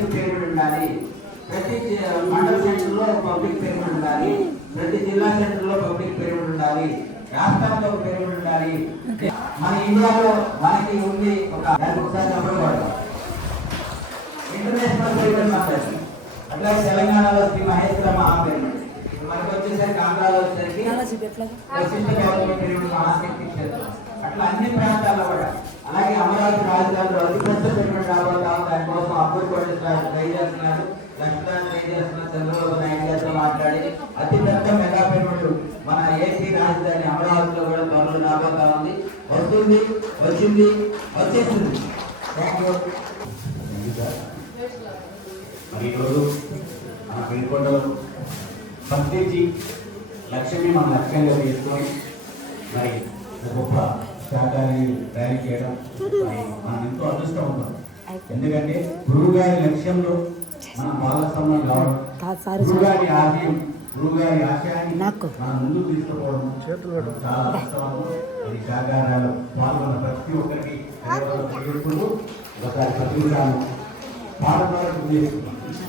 Public pyramid ఉండాలి, ప్రతి మండల సెంటర్లో పబ్లిక్ పిరమిడ్ ఉండాలి, ప్రతి జిల్లా సెంటర్లో పబ్లిక్ పిరమిడ్ ఉండాలి, రాష్ట్రాల్లో ఒక పిరమిడ్ ఉండాలి. మన ఇండియాలో మనకి ఉంది ఒక ఇంటర్నేషనల్ పిరమిడ్ మాట్లాడి, అట్లాగే తెలంగాణలో శ్రీ మహేశ్వర మహాపిరమిడ్, మనకు వచ్చేసరికి ఆంధ్రాలో వచ్చేసరికి గవర్నమెంట్ పిరమిడ్ మహాశక్తి క్షేత్రం. అట్లా అన్ని ప్రాంతాల్లో కూడా, అలాగే అమరావతి రాజధానిలో అతిపెద్ద పిరమిడ్ రాబోతాం. దానికోసం అబ్బుల్ కోటేశ్వర ట్రై చేస్తున్నారు, లక్ష్మణ్ ట్రై చేస్తున్నారు. చంద్రబాబు నాయుడు గారితో మాట్లాడి అతిపెద్ద మెగా పిరమిడ్ మన ఏపీ రాజధాని అమరావతిలో కూడా త్వరలో రాబోతా ఉంది. వస్తుంది, వచ్చింది, వచ్చేస్తుంది. Thank you. మరి ఈరోజు మన పెనుకొండలో ప్రత్యేకించి లక్ష్యాన్ని మన లక్ష్యంగా తీసుకొని మరి గొప్ప శాఖని తయారు చేయడం మనం ఎంతో అదృష్టం ఉంటాం. ఎందుకంటే గురువు గారి లక్ష్యంలో మనం భాగస్వామ్యం కావడం, గురువు గారి ఆశయం, గురువు గారి ఆశయాన్ని మనం ముందుకు తీసుకుపోవడం చాలా అదృష్టం. ఈ శాఖారాలు పాల్గొన్న ప్రతి ఒక్కరికి తెలియజేసుకుంటూ ఒకసారి ప్రతి పాట ద్వారా గుర్తు చేసుకున్నాం.